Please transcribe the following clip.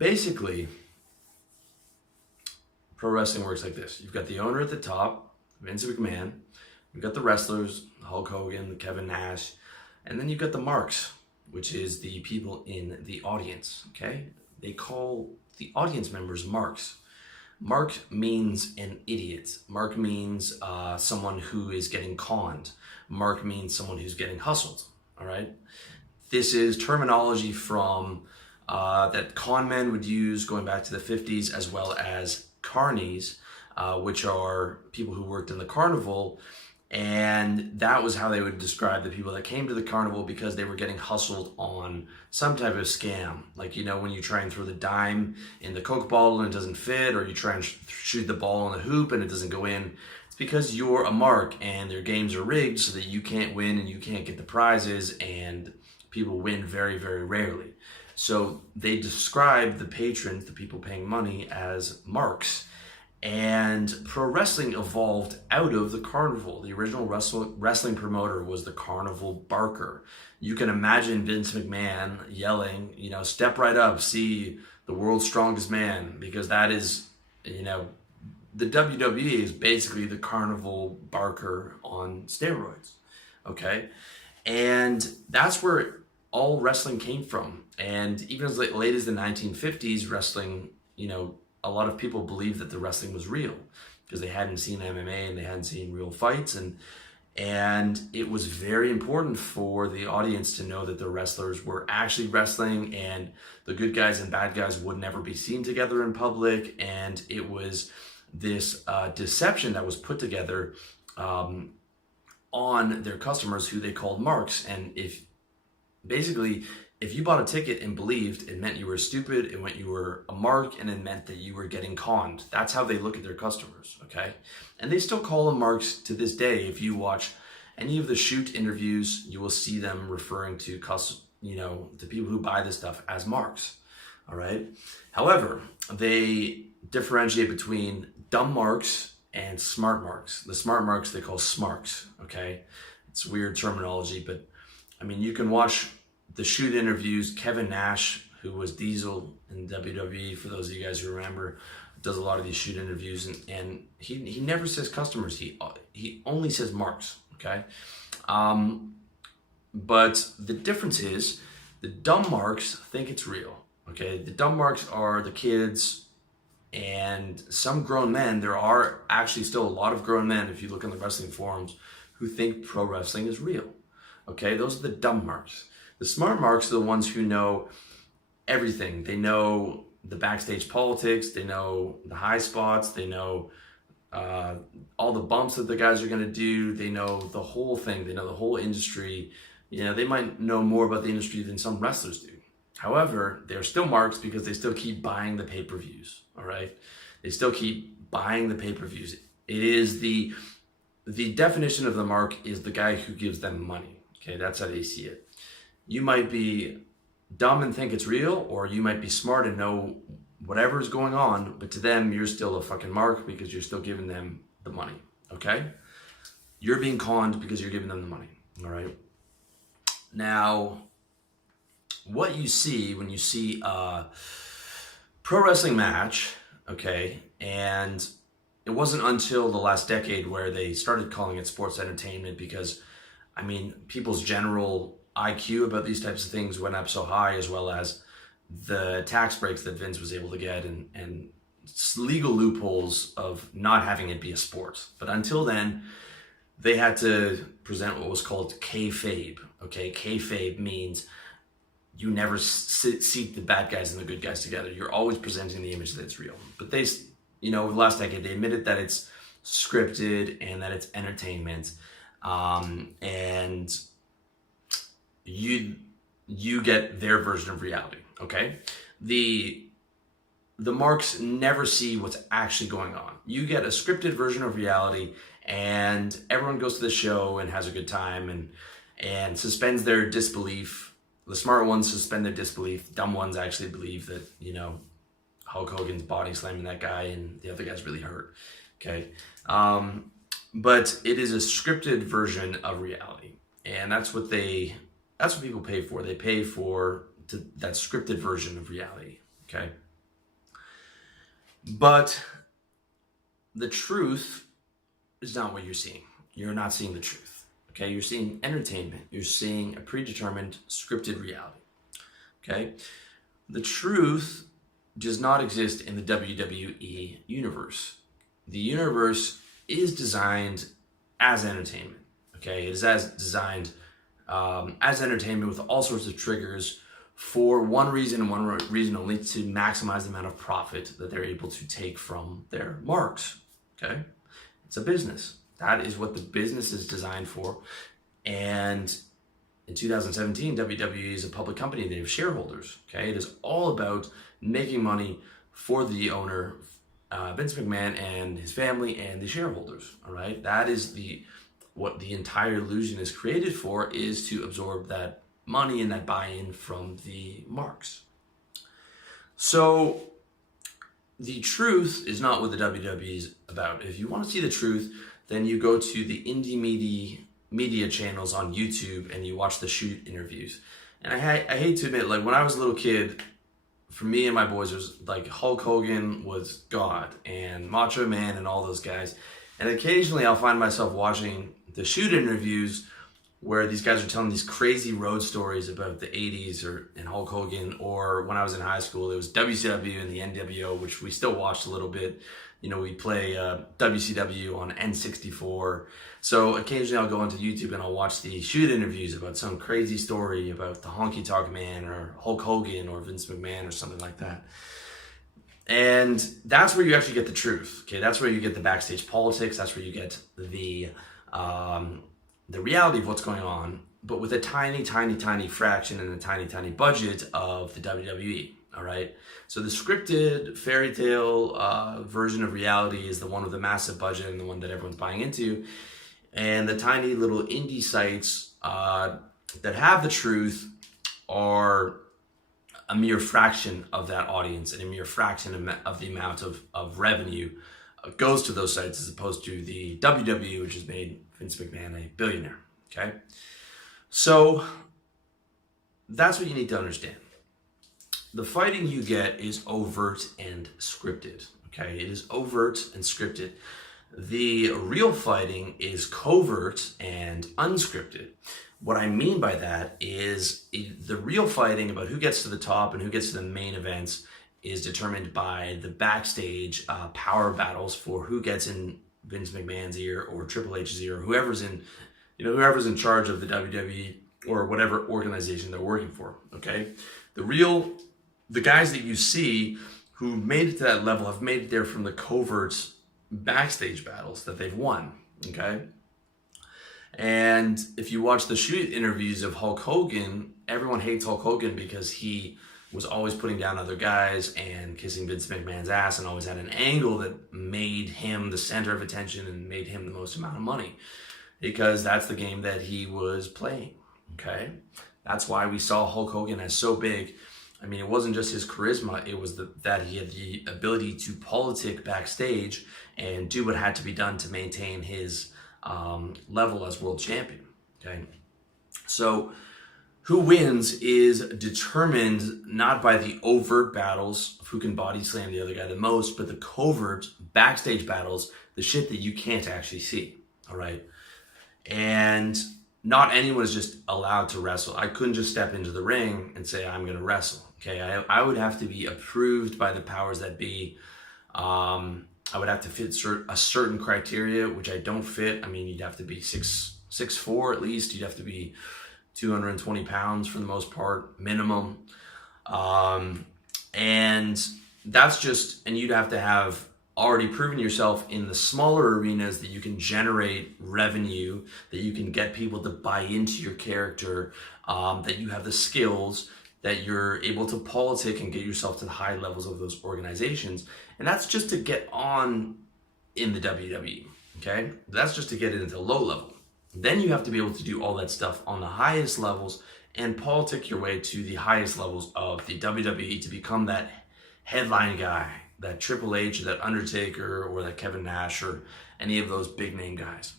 Basically, pro wrestling works like this. You've got the owner at the top, Vince McMahon. You've got the wrestlers, Hulk Hogan, Kevin Nash, and then you've got the marks, which is the people in the audience, okay? They call the audience members marks. Mark means an idiot. Mark means someone who is getting conned. Mark means someone who's getting hustled, all right? This is terminology from that con men would use going back to the 50s, as well as carnies, which are people who worked in the carnival. And that was how they would describe the people that came to the carnival, because they were getting hustled on some type of scam. Like, you know, when you try and throw the dime in the Coke bottle and it doesn't fit, or you try and shoot the ball on the hoop and it doesn't go in. It's because you're a mark and their games are rigged so that you can't win and you can't get the prizes, and people win very, very rarely. So they describe the patrons, the people paying money, as marks. And pro wrestling evolved out of the carnival. The original wrestling promoter was the carnival barker. You can imagine Vince McMahon yelling, you know, "Step right up, see the world's strongest man," because that is, you know, the WWE is basically the carnival barker on steroids, okay? And that's where all wrestling came from. And even as late as the 1950s, wrestling, you know, a lot of people believed that the wrestling was real because they hadn't seen MMA and they hadn't seen real fights. And it was very important for the audience to know that the wrestlers were actually wrestling, and the good guys and bad guys would never be seen together in public. And it was this deception that was put together on their customers, who they called marks. And if you bought a ticket and believed, it meant you were stupid, it meant you were a mark, and it meant that you were getting conned. That's how they look at their customers, okay? And they still call them marks to this day. If you watch any of the shoot interviews, you will see them referring to the people who buy this stuff as marks, all right? However, they differentiate between dumb marks and smart marks. The smart marks they call smarks, okay? It's weird terminology, but I mean, you can watch the shoot interviews. Kevin Nash, who was Diesel in WWE, for those of you guys who remember, does a lot of these shoot interviews, and he never says customers. He only says marks, okay? But the difference is the dumb marks think it's real, okay? The dumb marks are the kids and some grown men. There are actually still a lot of grown men, if you look on the wrestling forums, who think pro wrestling is real, okay? Those are the dumb marks. The smart marks are the ones who know everything. They know the backstage politics, they know the high spots, they know all the bumps that the guys are going to do, they know the whole thing, they know the whole industry. You know, they might know more about the industry than some wrestlers do. However, they're still marks because they still keep buying the pay-per-views, all right? They still keep buying the pay-per-views. It is the definition of the mark is the guy who gives them money, okay? That's how they see it. You might be dumb and think it's real, or you might be smart and know whatever's going on, but to them, you're still a fucking mark because you're still giving them the money, okay? You're being conned because you're giving them the money, all right? Now, what you see when you see a pro wrestling match, okay, and it wasn't until the last decade where they started calling it sports entertainment, because, I mean, people's general IQ about these types of things went up so high, as well as the tax breaks that Vince was able to get and legal loopholes of not having it be a sport. But until then, they had to present what was called kayfabe. Okay, kayfabe means you never see the bad guys and the good guys together. You're always presenting the image that it's real. But they, you know, over the last decade, they admitted that it's scripted and that it's entertainment, and you get their version of reality, okay? The marks never see what's actually going on. You get a scripted version of reality, and everyone goes to the show and has a good time and suspends their disbelief. The smart ones suspend their disbelief. Dumb ones actually believe that, you know, Hulk Hogan's body slamming that guy and the other guy's really hurt, okay? But it is a scripted version of reality, and that's what people pay for. They pay for that scripted version of reality, okay? But the truth is not what you're seeing. You're not seeing the truth. Okay, you're seeing entertainment. You're seeing a predetermined, scripted reality. Okay, the truth does not exist in the WWE universe. The universe is designed as entertainment. Okay, it is designed as entertainment with all sorts of triggers for one reason and one reason only: to maximize the amount of profit that they're able to take from their marks. Okay, it's a business. That is what the business is designed for. And in 2017, WWE is a public company. They have shareholders. Okay, it is all about making money for the owner, Vince McMahon, and his family and the shareholders. All right, that is what the entire illusion is created for, is to absorb that money and that buy-in from the marks. So the truth is not what the WWE is about. If you want to see the truth, then you go to the indie media channels on YouTube and you watch the shoot interviews. And I hate to admit, like when I was a little kid, for me and my boys, it was like Hulk Hogan was God and Macho Man and all those guys. And occasionally I'll find myself watching the shoot interviews where these guys are telling these crazy road stories about the 80s and Hulk Hogan, or when I was in high school, it was WCW and the NWO, which we still watched a little bit. You know, we play WCW on N64. So occasionally I'll go onto YouTube and I'll watch the shoot interviews about some crazy story about the Honky Tonk Man or Hulk Hogan or Vince McMahon or something like that. And that's where you actually get the truth. Okay, that's where you get the backstage politics. That's where you get the reality of what's going on, but with a tiny, tiny, tiny fraction and a tiny, tiny budget of the WWE. All right. So the scripted fairy tale version of reality is the one with the massive budget and the one that everyone's buying into. And the tiny little indie sites that have the truth are a mere fraction of that audience, and a mere fraction of the amount of revenue goes to those sites, as opposed to the WWE, which has made Vince McMahon a billionaire. Okay, so that's what you need to understand. The fighting you get is overt and scripted. Okay, it is overt and scripted. The real fighting is covert and unscripted. What I mean by that is the real fighting about who gets to the top and who gets to the main events is determined by the backstage power battles for who gets in Vince McMahon's ear or Triple H's ear, or whoever's in charge of the WWE or whatever organization they're working for. Okay, the guys that you see who made it to that level have made it there from the covert backstage battles that they've won. Okay, and if you watch the shoot interviews of Hulk Hogan, everyone hates Hulk Hogan because he was always putting down other guys and kissing Vince McMahon's ass, and always had an angle that made him the center of attention and made him the most amount of money, because that's the game that he was playing. Okay, that's why we saw Hulk Hogan as so big. I mean, it wasn't just his charisma, it was that he had the ability to politic backstage and do what had to be done to maintain his level as world champion. Okay, so who wins is determined not by the overt battles of who can body slam the other guy the most, but the covert backstage battles, the shit that you can't actually see. All right, and not anyone is just allowed to wrestle. I couldn't just step into the ring and say I'm going to wrestle. Okay, I would have to be approved by the powers that be. I would have to fit a certain criteria, which I don't fit. I mean, you'd have to be 6'4" at least. You'd have to be 220 pounds for the most part, minimum. And that's just, and you'd have to have already proven yourself in the smaller arenas that you can generate revenue, that you can get people to buy into your character, that you have the skills, that you're able to politic and get yourself to the high levels of those organizations. And that's just to get on in the WWE, okay? That's just to get into low level. Then you have to be able to do all that stuff on the highest levels and politic your way to the highest levels of the WWE to become that headline guy, that Triple H, or that Undertaker, or that Kevin Nash, or any of those big name guys.